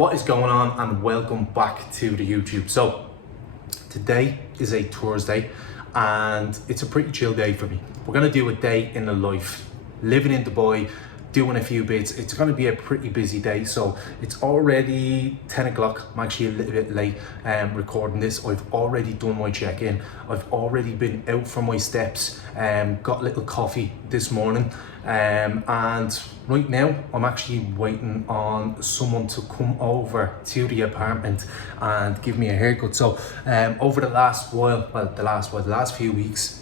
What is going on, and welcome back to the YouTube. So today is a Thursday and it's a pretty chill day for me. We're gonna do a day in the life, living in Dubai, doing a few bits. It's gonna be a pretty busy day. So it's already 10 o'clock. I'm actually a little bit late recording this. I've already done my check-in. I've already been out for my steps, got a little coffee this morning. And right now I'm actually waiting on someone to come over to the apartment and give me a haircut. So over the last few weeks,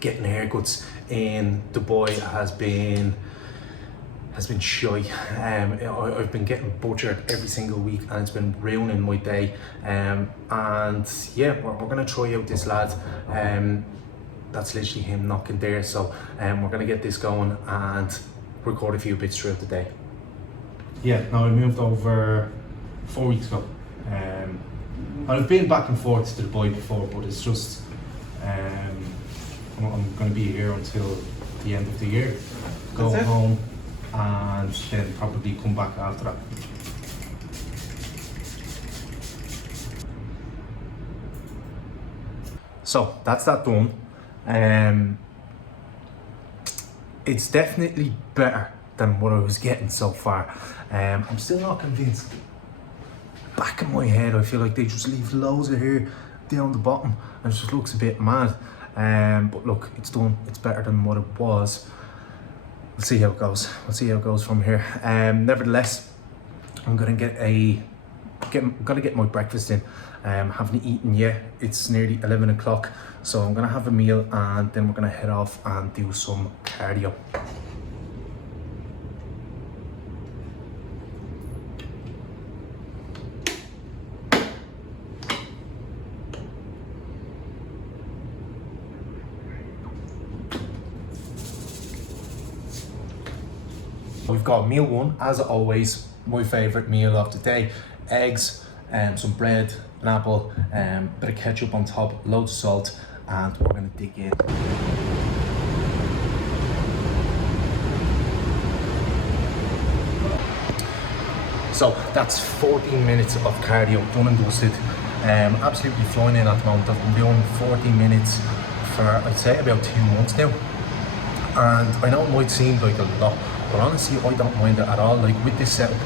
getting haircuts in Dubai has been shy. I've been getting butchered every single week and it's been ruining my day. And yeah, we're gonna try out this lad. That's literally him knocking there. So we're gonna get this going and record a few bits throughout the day. Yeah, now I moved over 4 weeks ago. I've been back and forth to Dubai before, but it's just I'm gonna be here until the end of the year. Go home and then probably come back after that. So that's that done. It's definitely better than what I was getting so far. I'm still not convinced. Back in my head, I feel like they just leave loads of hair down the bottom and it just looks a bit mad. But look, it's done. It's better than what it was. We'll see how it goes. We'll see how it goes from here. Nevertheless, I'm gonna get my breakfast in. Haven't eaten yet. It's nearly 11 o'clock, so I'm gonna have a meal and then we're gonna head off and do some cardio. We've got meal one, as always, my favourite meal of the day. Eggs, some bread, an apple, bit of ketchup on top, loads of salt, and we're gonna dig in. So that's 14 minutes of cardio, done and dusted. Absolutely flying in at the moment. I've been doing 14 minutes for, I'd say, about 2 months now. And I know it might seem like a lot, but honestly I don't mind it at all. Like with this setup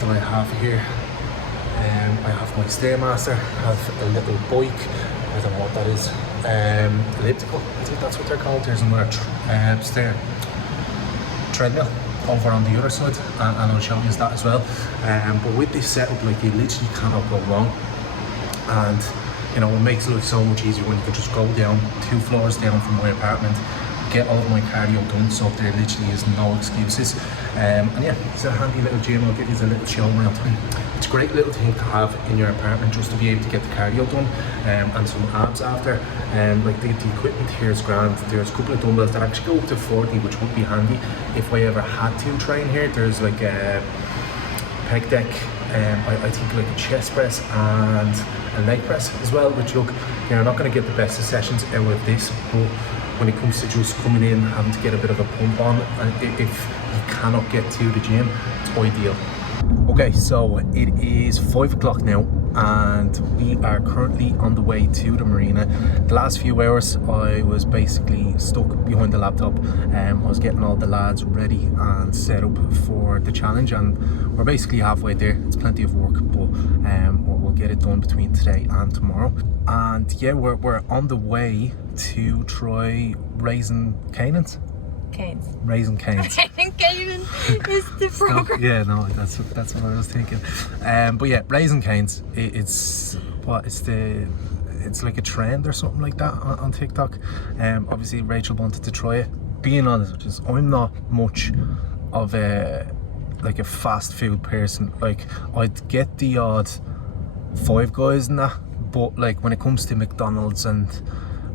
that I have here, I have my Stairmaster, I have a little bike, I don't know what that is, elliptical, I think that's what they're called. There's another treadmill over on the other side, and I'll show you that as well. But with this setup, like, you literally cannot go wrong, and you know, it makes life so much easier when you can just go down 2 floors down from my apartment, get all of my cardio done, so there literally is no excuses. And yeah, it's a handy little gym. I'll give you a little show around. It's a great little thing to have in your apartment just to be able to get the cardio done, and some abs after. Like the equipment here is grand. There's a couple of dumbbells that actually go up to 40, which would be handy if I ever had to train here. There's like a pec deck, I think like a chest press and a leg press as well, which, look, you're not going to get the best of sessions out of this, but when it comes to just coming in, having to get a bit of a pump on, and if you cannot get to the gym, it's ideal. Okay, so it is 5 o'clock now and we are currently on the way to the marina. The last few hours I was basically stuck behind the laptop. I was getting all the lads ready and set up for the challenge, and we're basically halfway there. It's plenty of work, but we'll get it done between today and tomorrow. And yeah, we're on the way to try Raising Cane's. Raising Cane's. Raising Cane's is the program. Yeah, no, that's what I was thinking. But yeah, Raising Cane's. It's like a trend or something like that on TikTok. Obviously Rachel wanted to try it. Being honest, which is, I'm not much of a fast food person. Like, I'd get the odd Five Guys and that, but like when it comes to McDonald's and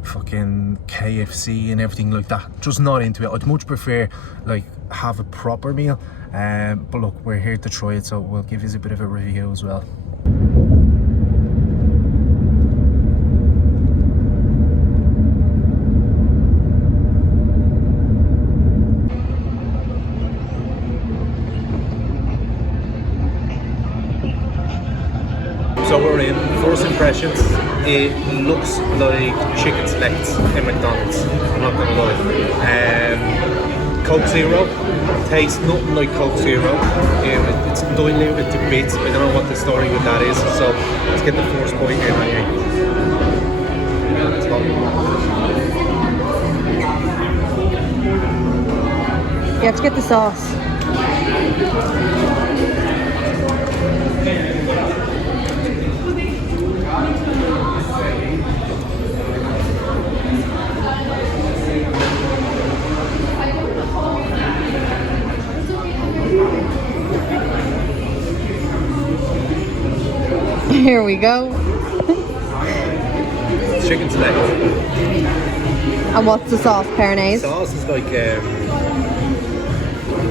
fucking KFC and everything like that, just not into it. I'd much prefer like have a proper meal. But look, we're here to try it, so we'll give you a bit of a review as well. So we're in. First impressions, it looks like chicken selects in McDonald's, I'm not gonna lie. Coke Zero tastes nothing like Coke Zero. It's diluted to bits. I don't know what the story with that is, so let's get the first bite here anyway. You have to get the sauce. Here we go. Chicken select. And what's the sauce, Peronaise? The sauce is like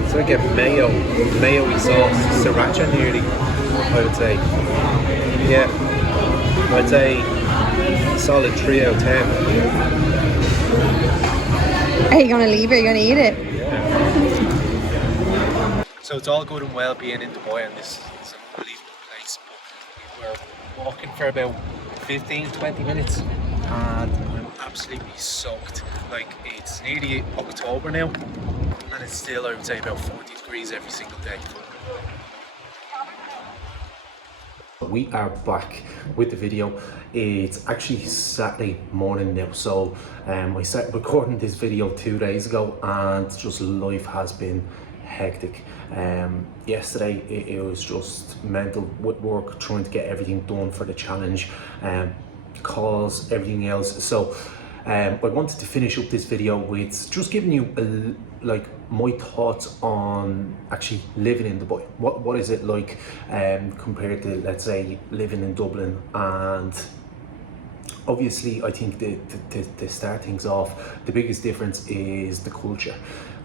it's like a mayo-y sauce, sriracha nearly, I would say. Yeah, I'd say solid 3 out of 10. Are you gonna leave it? Are you gonna eat it? Yeah. So it's all good and well being in Dubai, and this is an unbelievable place, but we're walking for about 15-20 minutes and I'm absolutely soaked. Like, it's nearly October now and it's still, I would say, about 40 degrees every single day. We are back with the video. It's actually Saturday morning now, so I started recording this video 2 days ago and just life has been hectic. Yesterday it was just mental with work, trying to get everything done for the challenge, calls, everything else. So I wanted to finish up this video with just giving you like my thoughts on actually living in Dubai. What is it like compared to, let's say, living in Dublin? And obviously I think to start things off, the biggest difference is the culture,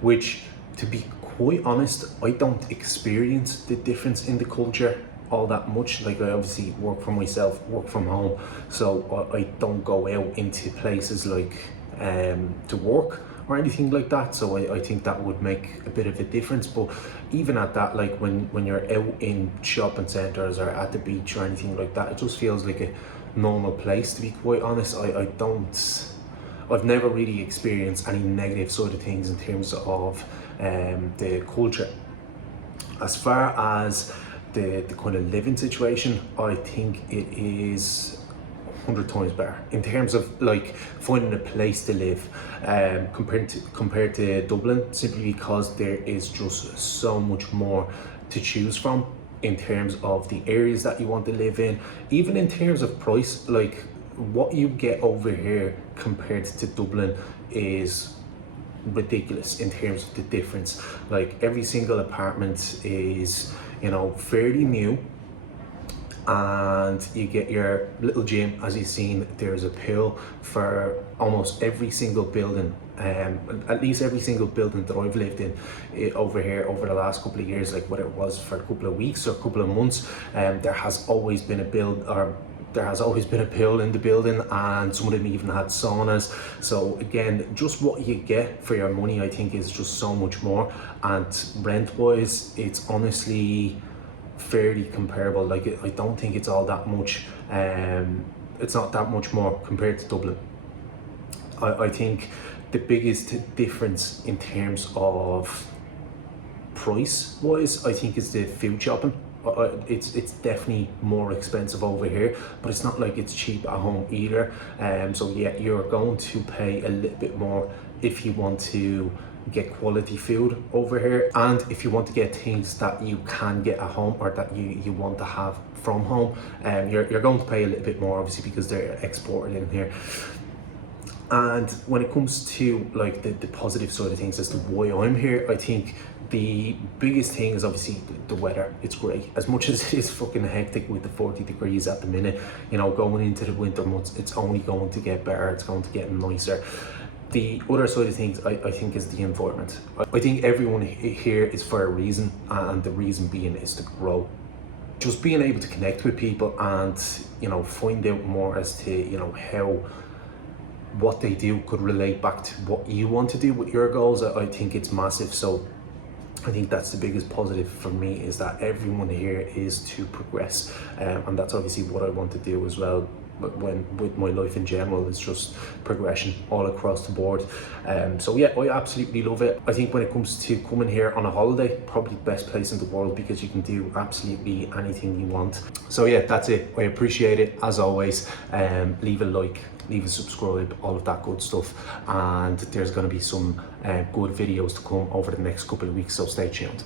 which, to be quite honest, I don't experience the difference in the culture all that much. Like, I obviously work for myself, work from home, so I don't go out into places like to work or anything like that, so I think that would make a bit of a difference. But even at that, like when you're out in shopping centres or at the beach or anything like that, it just feels like a normal place, to be quite honest. I've never really experienced any negative sort of things in terms of the culture. As far as the kind of living situation, I think it is 100 times better in terms of like finding a place to live, compared to Dublin, simply because there is just so much more to choose from in terms of the areas that you want to live in, even in terms of price. Like, what you get over here compared to Dublin is ridiculous in terms of the difference. Like, every single apartment is, you know, fairly new, and you get your little gym. As you've seen, there's a pool for almost every single building, at least every single building that I've lived in over here over the last couple of years. Like, whether it was for a couple of weeks or a couple of months, there has always been a pool in the building, and some of them even had saunas. So again, just what you get for your money, I think, is just so much more. And rent wise, it's honestly fairly comparable. Like, I don't think it's all that much, it's not that much more compared to Dublin. I think the biggest difference in terms of price wise, I think, is the food shopping. It's definitely more expensive over here, but it's not like it's cheap at home either. So yeah, you're going to pay a little bit more if you want to get quality food over here, and if you want to get things that you can get at home or that you want to have from home, you're going to pay a little bit more, obviously, because they're exported in here. And when it comes to like the positive side of things as to why I'm here, I think the biggest thing is obviously the weather. It's great. As much as it is fucking hectic with the 40 degrees at the minute, you know, going into the winter months, it's only going to get better, it's going to get nicer. The other side of things, I think, is the environment. I think everyone here is for a reason, and the reason being is to grow. Just being able to connect with people and, you know, find out more as to, you know, how what they do could relate back to what you want to do with your goals. I think it's massive. So I think that's the biggest positive for me, is that everyone here is to progress, and that's obviously what I want to do as well. But with my life in general, it's just progression all across the board. So yeah, I absolutely love it. I think when it comes to coming here on a holiday, probably the best place in the world, because you can do absolutely anything you want. So yeah, that's it. I appreciate it as always. Leave a like, leave a subscribe, all of that good stuff, and there's going to be some good videos to come over the next couple of weeks, so stay tuned.